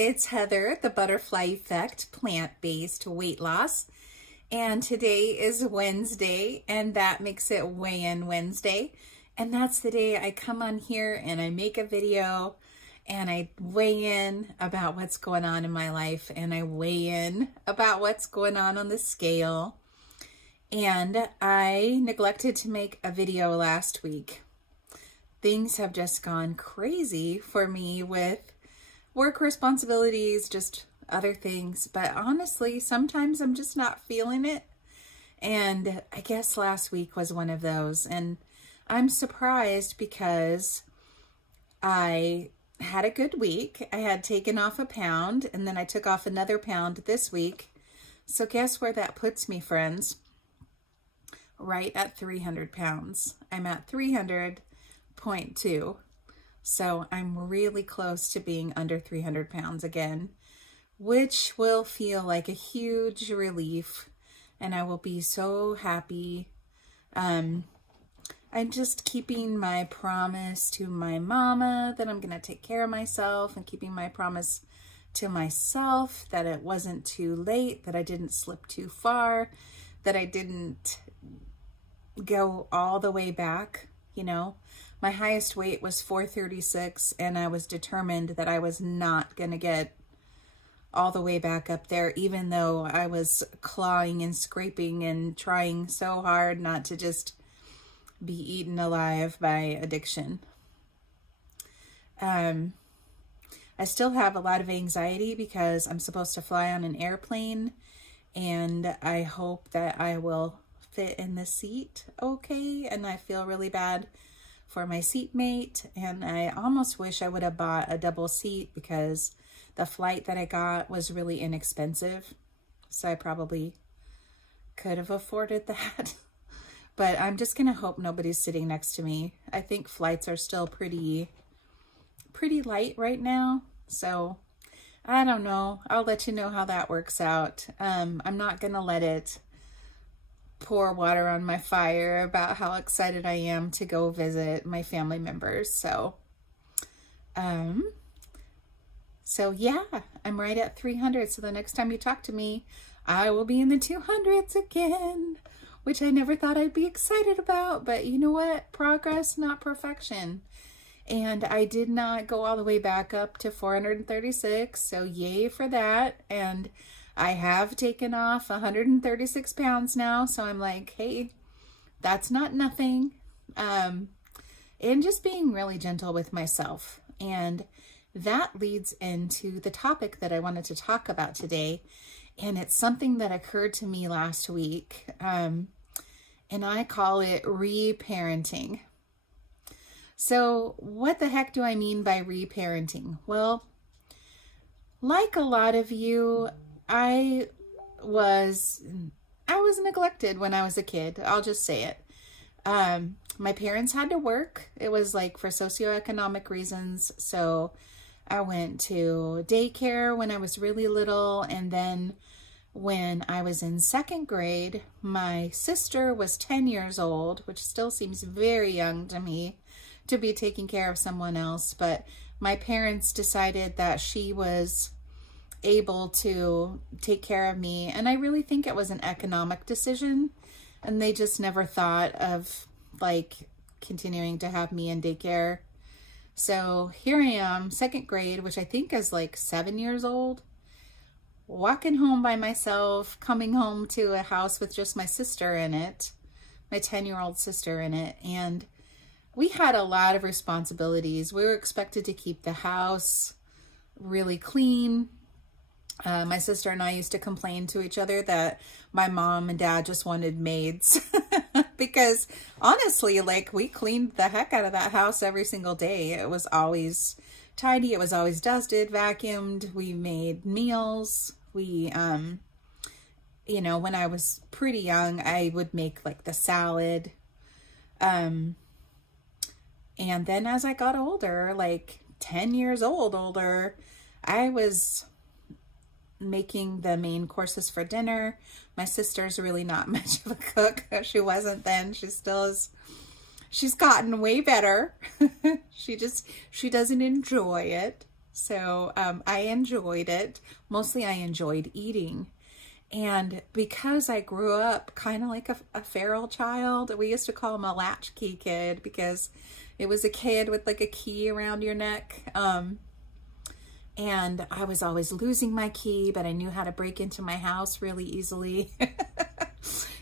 it's Heather, the Butterfly Effect plant-based weight loss. And today is Wednesday, and that makes it Weigh-In Wednesday. And that's the day I come on here and I make a video and I weigh in about what's going on in my life, and I weigh in about what's going on the scale. And I neglected to make a video last week. Things have just gone crazy for me with work responsibilities, just other things. But honestly, sometimes I'm just not feeling it. And I guess last week was one of those. And I'm surprised because I had a good week. I had taken off a pound, and then I took off another pound this week. So guess where that puts me, friends? Right at 300 pounds. I'm at 300.2. So I'm really close to being under 300 pounds again, which will feel like a huge relief, and I will be so happy. I'm just keeping my promise to my mama that I'm going to take care of myself, and keeping my promise to myself that it wasn't too late, that I didn't slip too far, that I didn't go all the way back. You know, my highest weight was 436, and I was determined that I was not going to get all the way back up there, even though I was clawing and scraping and trying so hard not to just be eaten alive by addiction. I still have a lot of anxiety because I'm supposed to fly on an airplane, and I hope that I will fit in the seat okay, and I feel really bad for my seatmate, and I almost wish I would have bought a double seat because the flight that I got was really inexpensive, so I probably could have afforded that. But I'm just gonna hope nobody's sitting next to me. I think flights are still pretty light right now, so I don't know. I'll let you know how that works out. I'm not gonna let it pour water on my fire about how excited I am to go visit my family members. So yeah, I'm right at 300. So the next time you talk to me, I will be in the 200s again, which I never thought I'd be excited about. But you know what? Progress, not perfection. And I did not go all the way back up to 436. So yay for that. And I have taken off 136 pounds now, so I'm like, hey, that's not nothing. And just being really gentle with myself. And that leads into the topic that I wanted to talk about today. And it's something that occurred to me last week. And I call it reparenting. So what the heck do I mean by reparenting? Well, like a lot of you, I was neglected when I was a kid. I'll just say it. My parents had to work. It was like for socioeconomic reasons. So I went to daycare when I was really little. And then when I was in second grade, my sister was 10 years old, which still seems very young to me to be taking care of someone else. But my parents decided that she was able to take care of me, and I really think it was an economic decision, and they just never thought of like continuing to have me in daycare. So here I am, second grade, which I think is like 7 years old, walking home by myself, coming home to a house with just my sister in it, my 10-year-old sister in it. And we had a lot of responsibilities. We were expected to keep the house really clean. My sister and I used to complain to each other that my mom and dad just wanted maids because honestly, like, we cleaned the heck out of that house every single day. It was always tidy. It was always dusted, vacuumed. We made meals. We, you know, when I was pretty young, I would make like the salad. And then as I got older, like 10 years older, I was making the main courses for dinner. My sister's really not much of a cook. She wasn't then. She still is. She's gotten way better. She doesn't enjoy it. So I enjoyed it. Mostly I enjoyed eating. And because I grew up kind of like a feral child, we used to call him a latchkey kid because it was a kid with like a key around your neck. And I was always losing my key, but I knew how to break into my house really easily.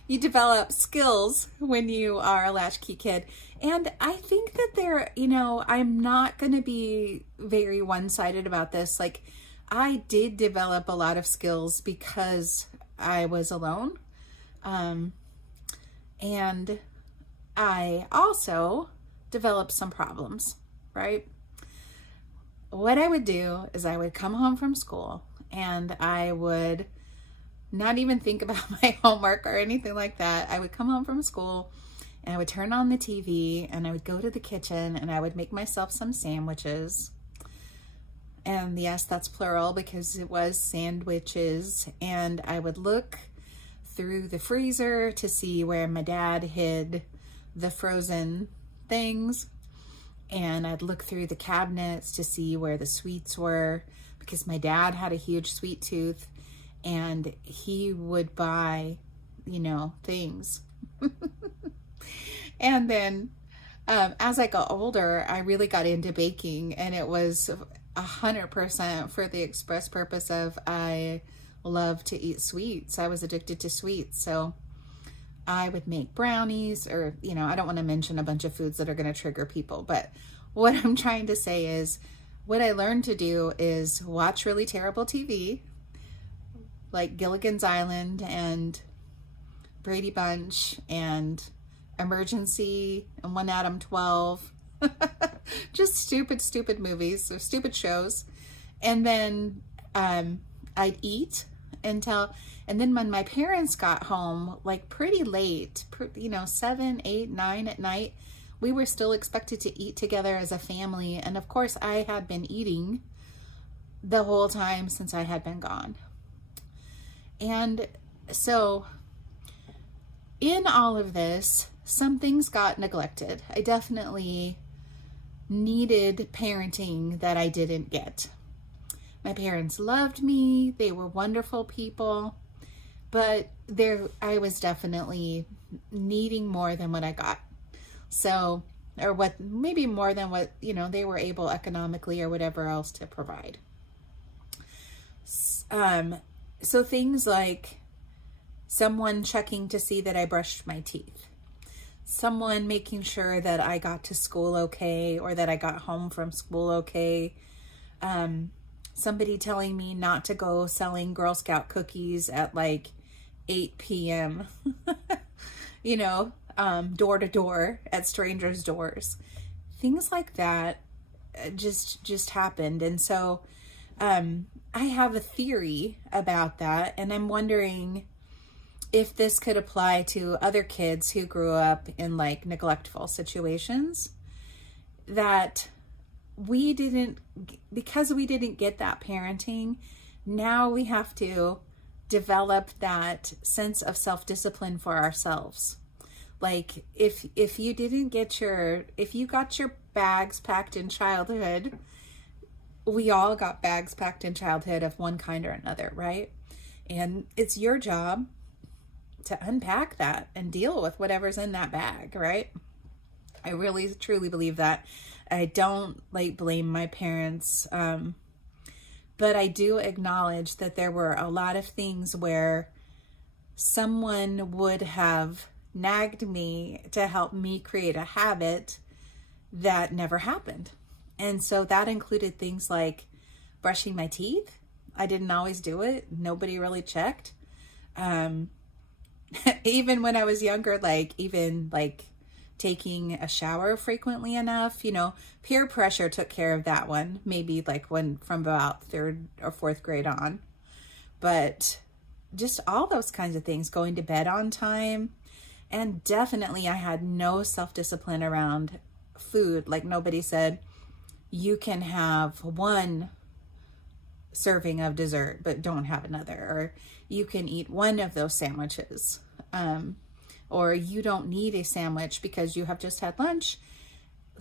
You develop skills when you are a latchkey kid. And I think that there, you know, I'm not going to be very one-sided about this. Like, I did develop a lot of skills because I was alone. And I also developed some problems, right? What I would do is I would come home from school and I would not even think about my homework or anything like that. I would come home from school and I would turn on the TV and I would go to the kitchen and I would make myself some sandwiches. And yes, that's plural because it was sandwiches. And I would look through the freezer to see where my dad hid the frozen things. And I'd look through the cabinets to see where the sweets were because my dad had a huge sweet tooth and he would buy, you know, things. And then as I got older, I really got into baking, and it was 100% for the express purpose of I love to eat sweets. I was addicted to sweets. So I would make brownies, or, you know, I don't want to mention a bunch of foods that are going to trigger people, but what I'm trying to say is what I learned to do is watch really terrible TV, like Gilligan's Island and Brady Bunch and Emergency and One Adam 12. Just stupid movies or stupid shows. And then I'd eat until, and then when my parents got home, like pretty late, you know, 7, 8, 9 at night, we were still expected to eat together as a family. And of course I had been eating the whole time since I had been gone. And so in all of this, some things got neglected. I definitely needed parenting that I didn't get. My parents loved me. They were wonderful people, but I was definitely needing more than what I got. So, or what, maybe more than what, you know, they were able economically or whatever else to provide. So things like someone checking to see that I brushed my teeth, someone making sure that I got to school okay, or that I got home from school okay, somebody telling me not to go selling Girl Scout cookies at like 8 p.m., you know, door to door at strangers' doors. Things like that just happened. And so I have a theory about that, and I'm wondering if this could apply to other kids who grew up in like neglectful situations, that we didn't, because we didn't get that parenting, now we have to develop that sense of self-discipline for ourselves. Like if you didn't get if you got your bags packed in childhood, we all got bags packed in childhood of one kind or another, right? And it's your job to unpack that and deal with whatever's in that bag, right? I really truly believe that. I don't like blame my parents, but I do acknowledge that there were a lot of things where someone would have nagged me to help me create a habit that never happened. And so that included things like brushing my teeth. I didn't always do it. Nobody really checked. Even when I was younger, even taking a shower frequently enough, you know, peer pressure took care of that one, maybe from about 3rd or 4th grade on. But just all those kinds of things, going to bed on time. And definitely I had no self-discipline around food. Like nobody said, you can have one serving of dessert, but don't have another. Or you can eat one of those sandwiches. Or you don't need a sandwich because you have just had lunch.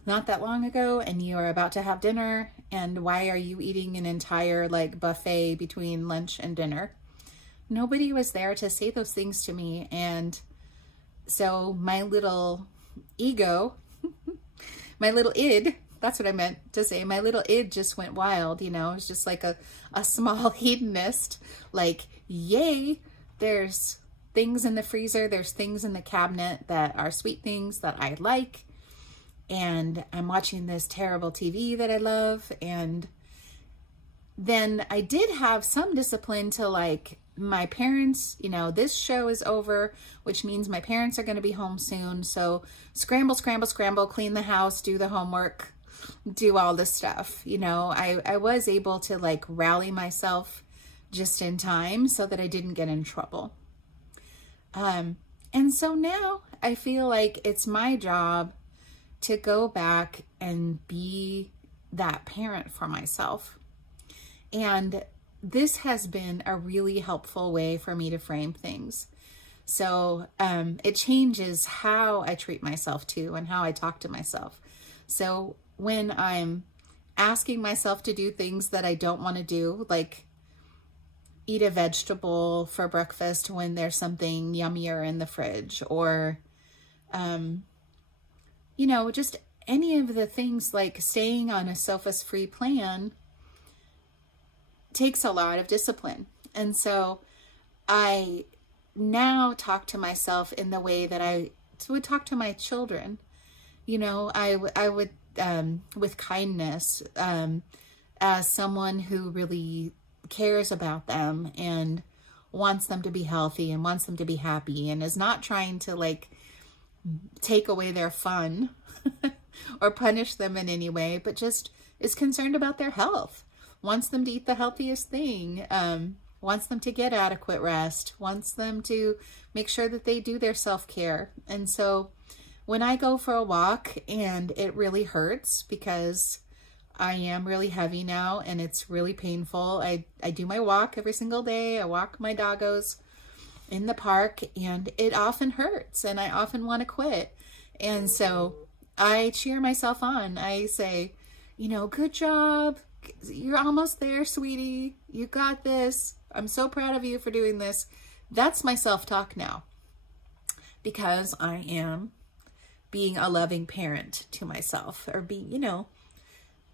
not that long ago and you are about to have dinner, and why are you eating an entire like buffet between lunch and dinner? Nobody was there to say those things to me. And so my little ego, my little id, that's what I meant to say, my little id just went wild, you know. It's just like a small hedonist, like, yay, there's things in the freezer, there's things in the cabinet that are sweet things that I like, and I'm watching this terrible TV that I love. And then I did have some discipline to, like, my parents, you know, this show is over, which means my parents are going to be home soon. So scramble, scramble, scramble, clean the house, do the homework, do all this stuff. You know, I was able to like rally myself just in time so that I didn't get in trouble. And so now I feel like it's my job to go back and be that parent for myself. And this has been a really helpful way for me to frame things. So it changes how I treat myself too, and how I talk to myself. So when I'm asking myself to do things that I don't want to do, like eat a vegetable for breakfast when there's something yummier in the fridge, or, you know, just any of the things, like staying on a SOFAS-free plan takes a lot of discipline. And so I now talk to myself in the way that I would talk to my children. You know, I would, with kindness, as someone who really cares about them and wants them to be healthy and wants them to be happy, and is not trying to like take away their fun or punish them in any way, but just is concerned about their health, wants them to eat the healthiest thing, wants them to get adequate rest, wants them to make sure that they do their self-care. And so when I go for a walk and it really hurts because I am really heavy now and it's really painful, I do my walk every single day. I walk my doggos in the park, and it often hurts and I often want to quit. And so I cheer myself on. I say, you know, good job. You're almost there, sweetie. You got this. I'm so proud of you for doing this. That's my self-talk now, because I am being a loving parent to myself, or being, you know,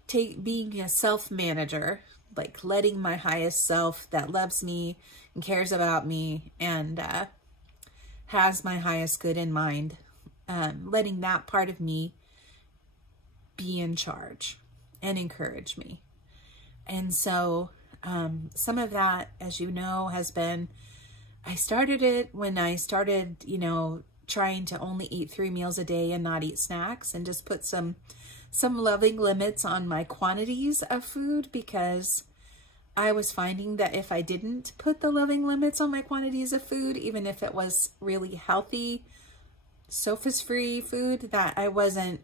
being a self-manager, like letting my highest self that loves me and cares about me and has my highest good in mind, letting that part of me be in charge and encourage me. And so some of that, as you know, has been, I started it when I started, you know, trying to only eat 3 meals a day and not eat snacks, and just put some loving limits on my quantities of food, because I was finding that if I didn't put the loving limits on my quantities of food, even if it was really healthy, SOFAS-free food, that I wasn't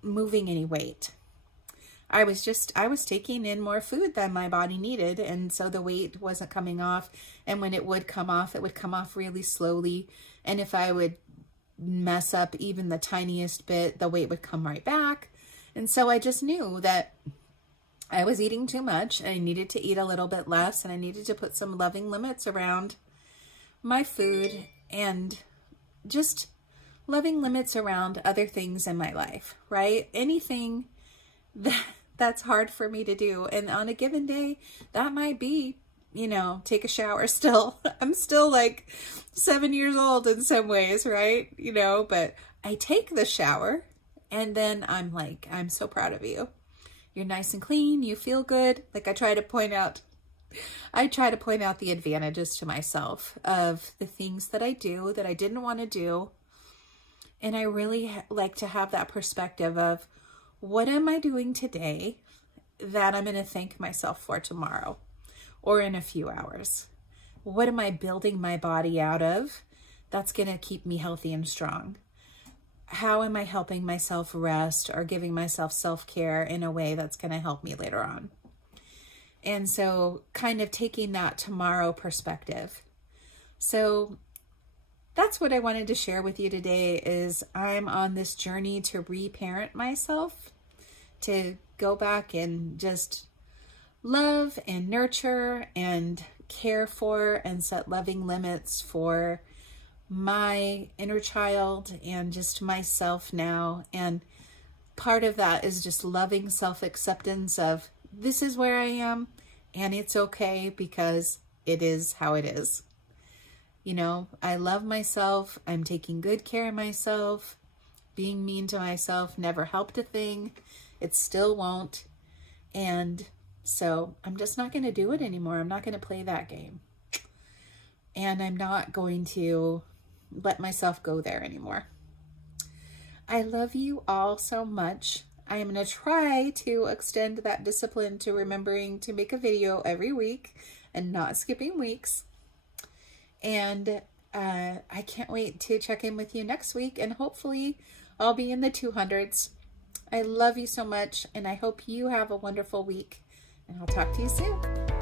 moving any weight. I was taking in more food than my body needed, and so the weight wasn't coming off. And when it would come off, it would come off really slowly. And if I would mess up even the tiniest bit, the weight would come right back. And so I just knew that I was eating too much. I needed to eat a little bit less, and I needed to put some loving limits around my food, and just loving limits around other things in my life, right? Anything that's hard for me to do. And on a given day, that might be, you know, take a shower still. I'm still like 7 years old in some ways, right? You know, but I take the shower, and then I'm like, I'm so proud of you. You're nice and clean. You feel good. Like I try to point out the advantages to myself of the things that I do that I didn't want to do. And I really like to have that perspective of, what am I doing today that I'm going to thank myself for tomorrow or in a few hours? What am I building my body out of that's going to keep me healthy and strong? How am I helping myself rest or giving myself self-care in a way that's going to help me later on? And so kind of taking that tomorrow perspective. So that's what I wanted to share with you today is I'm on this journey to reparent myself, to go back and just love and nurture and care for and set loving limits for my inner child and just myself now. And part of that is just loving self-acceptance of this is where I am and it's okay because it is how it is. You know, I love myself. I'm taking good care of myself. Being mean to myself never helped a thing. It still won't. And so I'm just not going to do it anymore. I'm not going to play that game. And I'm not going to let myself go there anymore. I love you all so much. I am going to try to extend that discipline to remembering to make a video every week and not skipping weeks. And I can't wait to check in with you next week, and hopefully I'll be in the 200s. I love you so much, and I hope you have a wonderful week, and I'll talk to you soon.